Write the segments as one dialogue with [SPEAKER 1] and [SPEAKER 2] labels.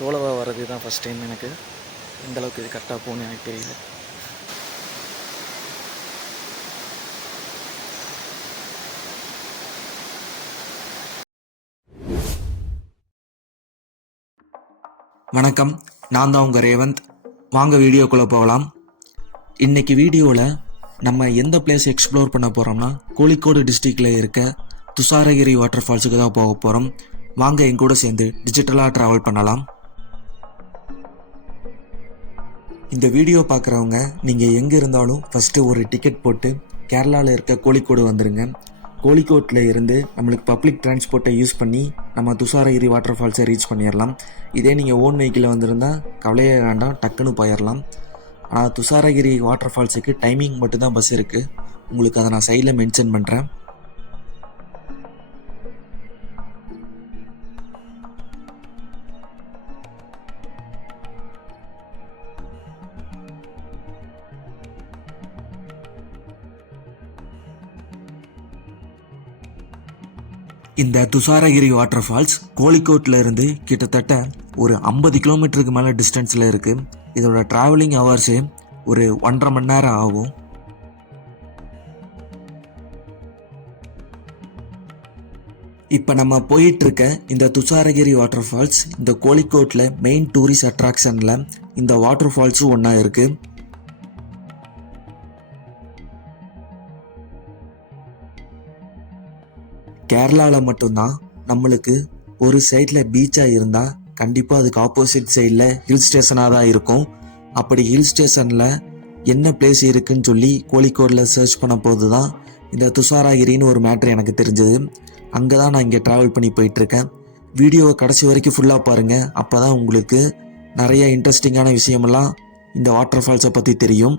[SPEAKER 1] சோலோவாக வர்றது தான் first time எனக்கு. எந்தளவுக்கு இது கரெக்டாக போகணும்னு எனக்கு தெரியல.
[SPEAKER 2] வணக்கம். நான் தான் உங்கள் ரேவந்த். வாங்க வீடியோக்குள்ளே போகலாம். இன்றைக்கி வீடியோவில் நம்ம எந்த பிளேஸ் எக்ஸ்ப்ளோர் பண்ண போகிறோம்னா கோழிக்கோடு டிஸ்ட்ரிக்டில் இருக்க துஷாரகிரி வாட்டர் ஃபால்ஸுக்கு தான் போக போகிறோம் வாங்க எங்கூட சேர்ந்து டிஜிட்டலாக ட்ராவல் பண்ணலாம். இந்த வீடியோ பார்க்குறவங்க நீங்கள் எங்கே இருந்தாலும் ஃபஸ்ட்டு ஒரு டிக்கெட் போட்டு கேரளாவில் இருக்க கோழிக்கோடு வந்துடுங்க கோழிக்கோட்டில் இருந்து நம்மளுக்கு பப்ளிக் டிரான்ஸ்போர்ட்டை யூஸ் பண்ணி நம்ம துஷாரகிரி வாட்டர் ஃபால்ஸை ரீச் பண்ணிடலாம் இதே நீங்கள் ஓன் வெஹிக்கிளில் வந்திருந்தால் கவலையே வேண்டாம் டக்குன்னு போயிடலாம் ஆனால் துஷாரகிரி வாட்டர் ஃபால்ஸுக்கு டைமிங் மட்டும்தான் பஸ் இருக்குது உங்களுக்கு அதை நான் சைடில் மென்ஷன் பண்ணுறேன் இந்த துஷாரகிரி வாட்டர் ஃபால்ஸ் கோழிக்கோட்டில் இருந்து கிட்டத்தட்ட ஒரு ஐம்பது கிலோமீட்டருக்கு மேலே டிஸ்டன்ஸில் இருக்குது இதோட ட்ராவலிங் ஹவர்ஸு ஒரு ஒன்றரை மணி நேரம் ஆகும். இப்போ நம்ம போயிட்டு இருக்க இந்த துஷாரகிரி வாட்டர் ஃபால்ஸ் இந்த கோழிக்கோட்டில் மெயின் டூரிஸ்ட் அட்ராக்ஷனில் இந்த வாட்டர் ஃபால்ஸும் ஒன்றா இருக்குது கேரளாவில் மட்டும்தான் நம்மளுக்கு ஒரு சைடில் பீச்சாக இருந்தால் கண்டிப்பாக அதுக்கு ஆப்போசிட் சைடில் ஹில் ஸ்டேஷனாக தான் இருக்கும். அப்படி ஹில் ஸ்டேஷனில் என்ன பிளேஸ் இருக்குன்னு சொல்லி கோழிக்கோடில் சர்ச் பண்ண போது தான் இந்த துஷாராகிரின்னு ஒரு மேட்ரு எனக்கு தெரிஞ்சது. அங்கே தான் நான் இங்கே ட்ராவல் பண்ணி போயிட்டுருக்கேன். வீடியோவை கடைசி வரைக்கும் ஃபுல்லாக பாருங்கள் அப்போ தான் உங்களுக்கு நிறைய இன்ட்ரெஸ்டிங்கான விஷயமெல்லாம் இந்த வாட்டர் ஃபால்ஸை பற்றி தெரியும்.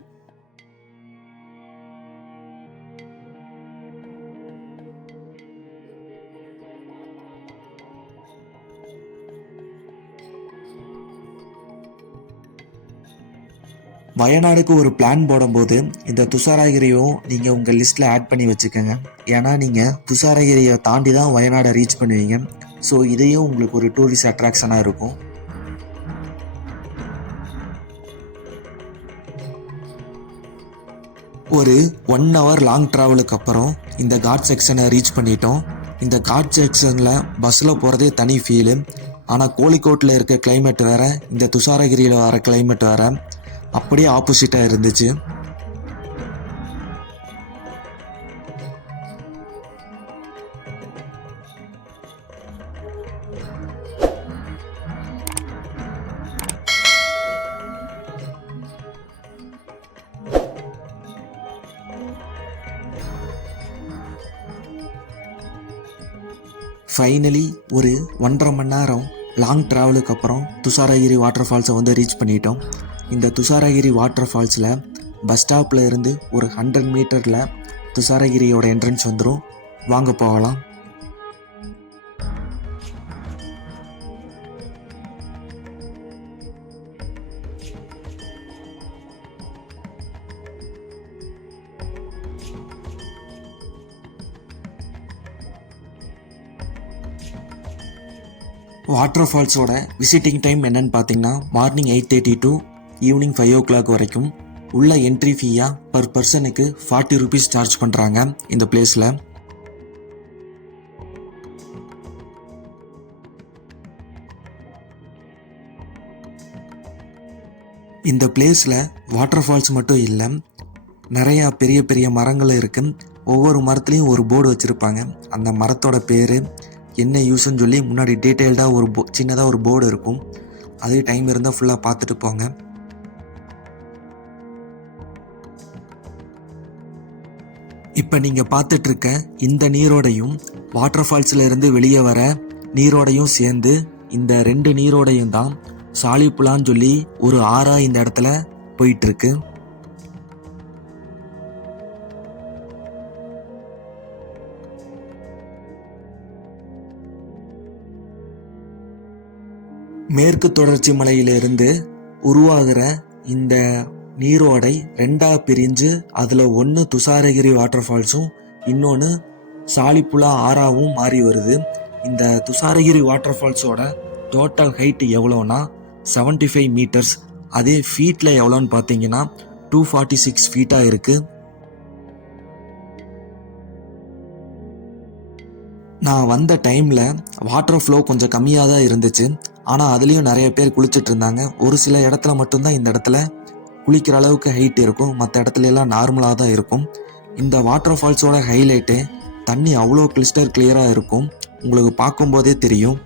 [SPEAKER 2] வயநாடுக்கு ஒரு பிளான் போடும்போது இந்த துஷாரகிரியும் நீங்கள் உங்கள் லிஸ்ட்டில் ஆட் பண்ணி வச்சுக்கோங்க. ஏன்னா நீங்கள் துஷாரகிரியை தாண்டி தான் வயநாடை ரீச் பண்ணுவீங்க. ஸோ இதையும் உங்களுக்கு ஒரு டூரிஸ்ட் அட்ராக்ஷனாக இருக்கும். ஒரு ஒன் ஹவர் லாங் ட்ராவலுக்கு அப்புறம் இந்த காட் செக்ஷனை ரீச் பண்ணிட்டோம். இந்த காட் செக்ஷனில் பஸ்ஸில் போகிறதே தனி ஃபீலு ஆனால் கோழிக்கோட்டில் இருக்க கிளைமேட் வேறு இந்த துஷாரகிரியில் வர கிளைமேட் வேறு. அப்படியே ஆப்போசிட்டாக இருந்துச்சு. ஃபைனலி ஒரு ஒன்றரை மணி நேரம் லாங் ட்ராவலுக்கு அப்புறம் துஷாரகிரி வாட்டர் ஃபால்ஸை வந்து ரீச் பண்ணிட்டோம். இந்த துஷாரகிரி வாட்டர் ஃபால்ஸில் பஸ் ஸ்டாப்பில் இருந்து ஒரு ஹண்ட்ரட் மீட்டரில் துஷாரகிரியோட என்ட்ரன்ஸ் வந்துடும் வாங்க போகலாம். வாட்டர் ஃபால்ஸோட விசிட்டிங் டைம் என்னன்னு பார்த்தீங்கன்னா morning eight thirty to evening five o'clock வரைக்கும் உள்ள என்ட்ரி ஃபீயாக பர் பர்சனுக்கு ஃபார்ட்டி ருபீஸ் சார்ஜ் பண்ணுறாங்க இந்த பிளேஸில் இந்த பிளேஸில் வாட்டர் ஃபால்ஸ் மட்டும் இல்லை நிறையா பெரிய பெரிய மரங்கள் இருக்கு. ஒவ்வொரு மரத்துலேயும் ஒரு போர்டு வச்சுருப்பாங்க. அந்த மரத்தோட பேர் என்ன யூஸ்ன்னு சொல்லி முன்னாடி டீட்டெயில்டாக ஒரு போ சின்னதாக ஒரு போர்டு இருக்கும். அதே டைம் இருந்தால் ஃபுல்லாக பார்த்துட்டு போங்க. இப்போ நீங்கள் பார்த்துட்டு இருக்க இந்த நீரோடையும் வாட்டர் ஃபால்ஸில் இருந்து வெளியே வர நீரோடையும் சேர்ந்து இந்த ரெண்டு நீரோடையும் தான் சாலிப்புலான்னு சொல்லி ஒரு ஆறா இந்த இடத்துல போயிட்டு இருக்கு மேற்கு தொடர்ச்சி மலையிலிருந்து உருவாகிற இந்த நீரோடை ரெண்டாக பிரிஞ்சு அதில் ஒன்று துஷாரகிரி வாட்டர் ஃபால்ஸும் இன்னொன்று சாலிப்புலா ஆறாவும் மாறி வருது. இந்த துஷாரகிரி வாட்டர் ஃபால்ஸோட டோட்டல் ஹைட் எவ்வளோனா 75 ஃபைவ் மீட்டர்ஸ் அதே ஃபீட்டில் எவ்வளோன்னு பார்த்தீங்கன்னா டூ ஃபார்ட்டி சிக்ஸ் ஃபீட்டாக இருக்குது நான் வந்த டைமில் வாட்டர் ஃப்ளோ கொஞ்சம் கம்மியாக தான் இருந்துச்சு. ஆனால் அதுலேயும் நிறைய பேர் குளிச்சுட்டு இருந்தாங்க. ஒரு சில இடத்துல மட்டும்தான் இந்த இடத்துல குளிக்கிற அளவுக்கு ஹைட் இருக்கும். மற்ற இடத்துல எல்லாம் நார்மலாக தான் இருக்கும். இந்த வாட்டர் ஃபால்ஸோட ஹைலைட்டு தண்ணி அவ்வளோ கிளிஸ்டர் கிளியராக இருக்கும். உங்களுக்கு பார்க்கும்போதே தெரியும்.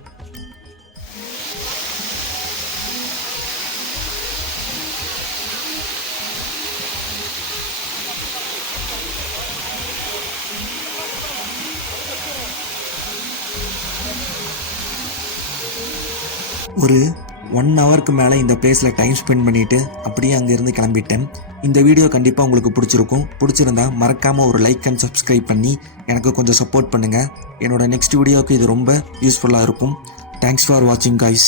[SPEAKER 2] ஒரு ஒன் ஹவருக்கு மேலே இந்த பிளேஸில் டைம் ஸ்பெண்ட் பண்ணிவிட்டு அப்படியே அங்கேருந்து கிளம்பிட்டேன். இந்த வீடியோ கண்டிப்பாக உங்களுக்கு பிடிச்சிருக்கும். பிடிச்சிருந்தா மறக்காமல் ஒரு லைக் அண்ட் சப்ஸ்கிரைப் பண்ணி எனக்கு கொஞ்சம் சப்போர்ட் பண்ணுங்கள் என்னோட நெக்ஸ்ட் வீடியோவுக்கு இது ரொம்ப யூஸ்ஃபுல்லாக இருக்கும். தேங்க்ஸ் ஃபார் வாட்சிங் கைஸ்